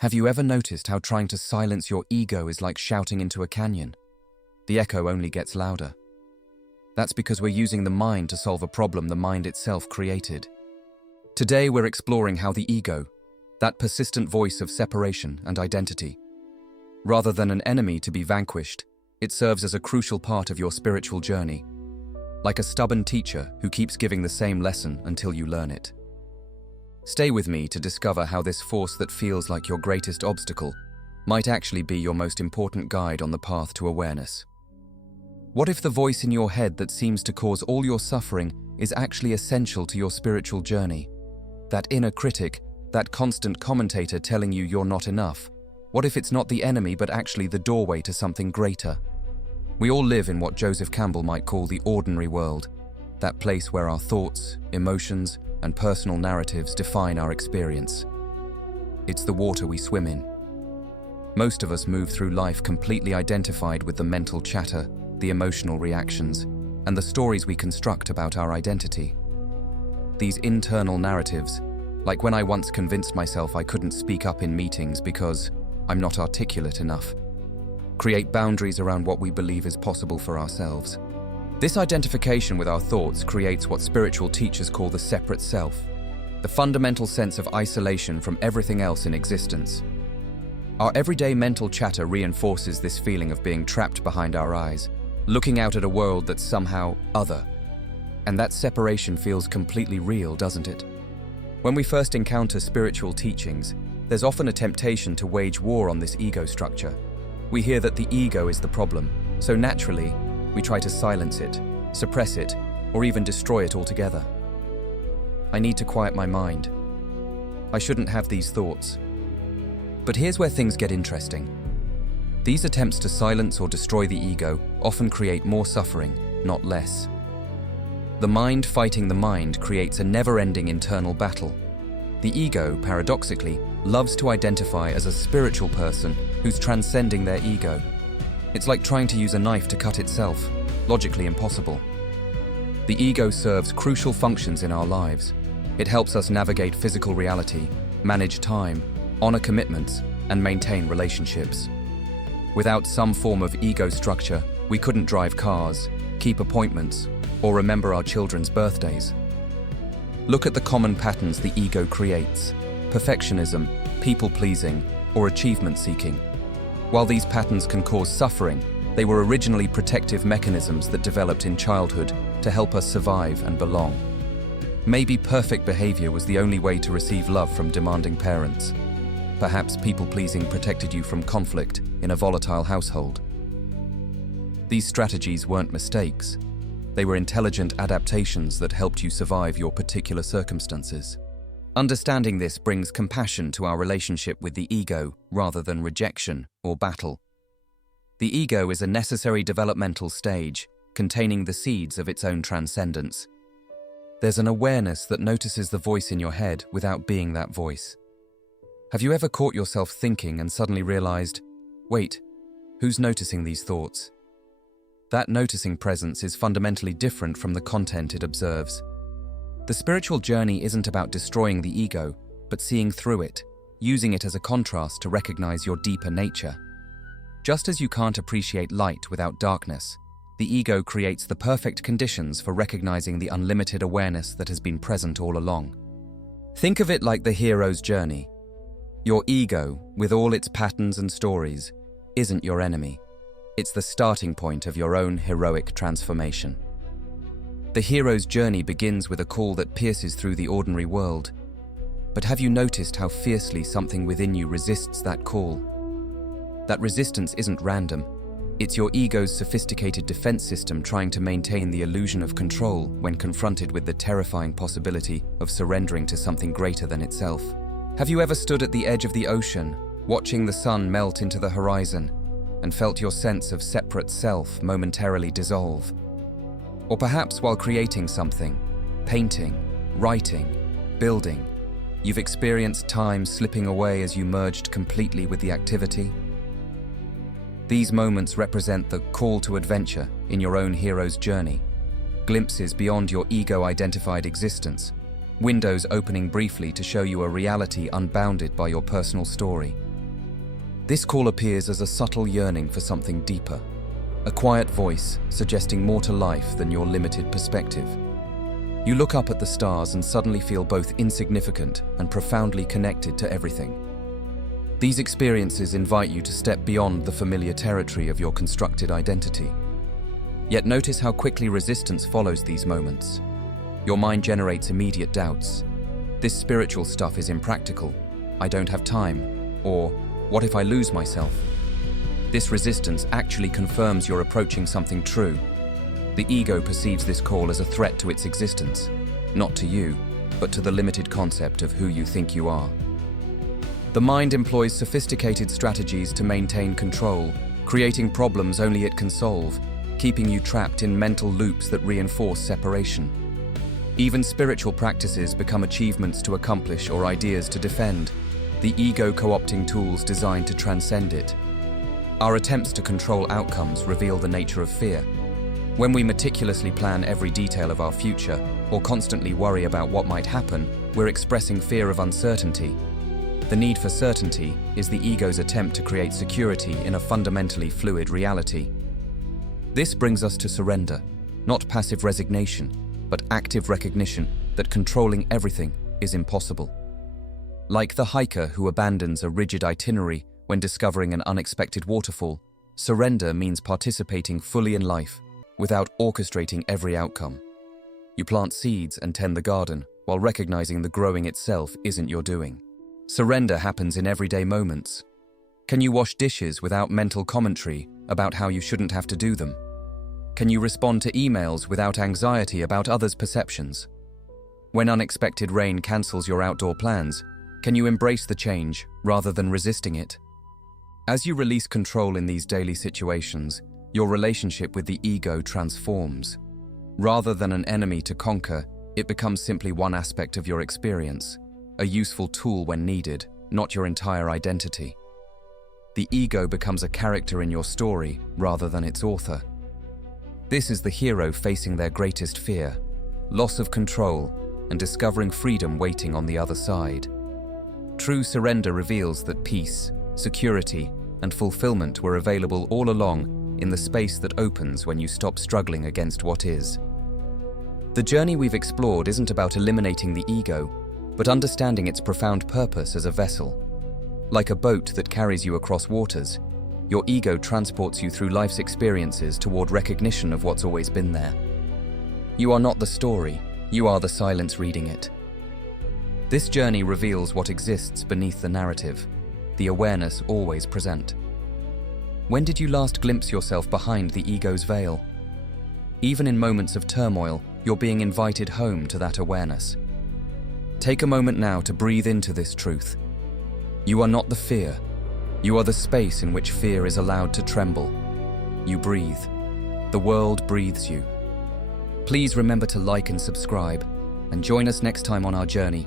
Have you ever noticed how trying to silence your ego is like shouting into a canyon? The echo only gets louder. That's because we're using the mind to solve a problem the mind itself created. Today we're exploring how the ego, that persistent voice of separation and identity, rather than an enemy to be vanquished, it serves as a crucial part of your spiritual journey, like a stubborn teacher who keeps giving the same lesson until you learn it. Stay with me to discover how this force that feels like your greatest obstacle might actually be your most important guide on the path to awareness. What if the voice in your head that seems to cause all your suffering is actually essential to your spiritual journey? That inner critic, that constant commentator telling you you're not enough. What if it's not the enemy but actually the doorway to something greater? We all live in what Joseph Campbell might call the ordinary world, that place where our thoughts, emotions, and personal narratives define our experience. It's the water we swim in. Most of us move through life completely identified with the mental chatter, the emotional reactions, and the stories we construct about our identity. These internal narratives, like when I once convinced myself I couldn't speak up in meetings because I'm not articulate enough, create boundaries around what we believe is possible for ourselves. This identification with our thoughts creates what spiritual teachers call the separate self, the fundamental sense of isolation from everything else in existence. Our everyday mental chatter reinforces this feeling of being trapped behind our eyes, looking out at a world that's somehow other. And that separation feels completely real, doesn't it? When we first encounter spiritual teachings, there's often a temptation to wage war on this ego structure. We hear that the ego is the problem, so naturally, we try to silence it, suppress it, or even destroy it altogether. I need to quiet my mind. I shouldn't have these thoughts. But here's where things get interesting. These attempts to silence or destroy the ego often create more suffering, not less. The mind fighting the mind creates a never-ending internal battle. The ego, paradoxically, loves to identify as a spiritual person who's transcending their ego. It's like trying to use a knife to cut itself, logically impossible. The ego serves crucial functions in our lives. It helps us navigate physical reality, manage time, honor commitments, and maintain relationships. Without some form of ego structure, we couldn't drive cars, keep appointments, or remember our children's birthdays. Look at the common patterns the ego creates: perfectionism, people-pleasing, or achievement-seeking. While these patterns can cause suffering, they were originally protective mechanisms that developed in childhood to help us survive and belong. Maybe perfect behavior was the only way to receive love from demanding parents. Perhaps people-pleasing protected you from conflict in a volatile household. These strategies weren't mistakes. They were intelligent adaptations that helped you survive your particular circumstances. Understanding this brings compassion to our relationship with the ego rather than rejection or battle. The ego is a necessary developmental stage containing the seeds of its own transcendence. There's an awareness that notices the voice in your head without being that voice. Have you ever caught yourself thinking and suddenly realized, wait, who's noticing these thoughts? That noticing presence is fundamentally different from the content it observes. The spiritual journey isn't about destroying the ego, but seeing through it, using it as a contrast to recognize your deeper nature. Just as you can't appreciate light without darkness, the ego creates the perfect conditions for recognizing the unlimited awareness that has been present all along. Think of it like the hero's journey. Your ego, with all its patterns and stories, isn't your enemy. It's the starting point of your own heroic transformation. The hero's journey begins with a call that pierces through the ordinary world. But have you noticed how fiercely something within you resists that call? That resistance isn't random. It's your ego's sophisticated defense system trying to maintain the illusion of control when confronted with the terrifying possibility of surrendering to something greater than itself. Have you ever stood at the edge of the ocean, watching the sun melt into the horizon, and felt your sense of separate self momentarily dissolve? Or perhaps while creating something, painting, writing, building, you've experienced time slipping away as you merged completely with the activity? These moments represent the call to adventure in your own hero's journey, glimpses beyond your ego-identified existence, windows opening briefly to show you a reality unbounded by your personal story. This call appears as a subtle yearning for something deeper, a quiet voice suggesting more to life than your limited perspective. You look up at the stars and suddenly feel both insignificant and profoundly connected to everything. These experiences invite you to step beyond the familiar territory of your constructed identity. Yet notice how quickly resistance follows these moments. Your mind generates immediate doubts. This spiritual stuff is impractical. I don't have time. Or, what if I lose myself? This resistance actually confirms you're approaching something true. The ego perceives this call as a threat to its existence, not to you, but to the limited concept of who you think you are. The mind employs sophisticated strategies to maintain control, creating problems only it can solve, keeping you trapped in mental loops that reinforce separation. Even spiritual practices become achievements to accomplish or ideas to defend, the ego co-opting tools designed to transcend it. Our attempts to control outcomes reveal the nature of fear. When we meticulously plan every detail of our future, or constantly worry about what might happen, we're expressing fear of uncertainty. The need for certainty is the ego's attempt to create security in a fundamentally fluid reality. This brings us to surrender, not passive resignation, but active recognition that controlling everything is impossible. Like the hiker who abandons a rigid itinerary when discovering an unexpected waterfall, surrender means participating fully in life without orchestrating every outcome. You plant seeds and tend the garden while recognizing the growing itself isn't your doing. Surrender happens in everyday moments. Can you wash dishes without mental commentary about how you shouldn't have to do them? Can you respond to emails without anxiety about others' perceptions? When unexpected rain cancels your outdoor plans, can you embrace the change rather than resisting it? As you release control in these daily situations, your relationship with the ego transforms. Rather than an enemy to conquer, it becomes simply one aspect of your experience, a useful tool when needed, not your entire identity. The ego becomes a character in your story rather than its author. This is the hero facing their greatest fear, loss of control, and discovering freedom waiting on the other side. True surrender reveals that peace, security, and fulfillment were available all along in the space that opens when you stop struggling against what is. The journey we've explored isn't about eliminating the ego, but understanding its profound purpose as a vessel. Like a boat that carries you across waters, your ego transports you through life's experiences toward recognition of what's always been there. You are not the story, you are the silence reading it. This journey reveals what exists beneath the narrative, the awareness always present. When did you last glimpse yourself behind the ego's veil? Even in moments of turmoil, you're being invited home to that awareness. Take a moment now to breathe into this truth. You are not the fear. You are the space in which fear is allowed to tremble. You breathe. The world breathes you. Please remember to like and subscribe, and join us next time on our journey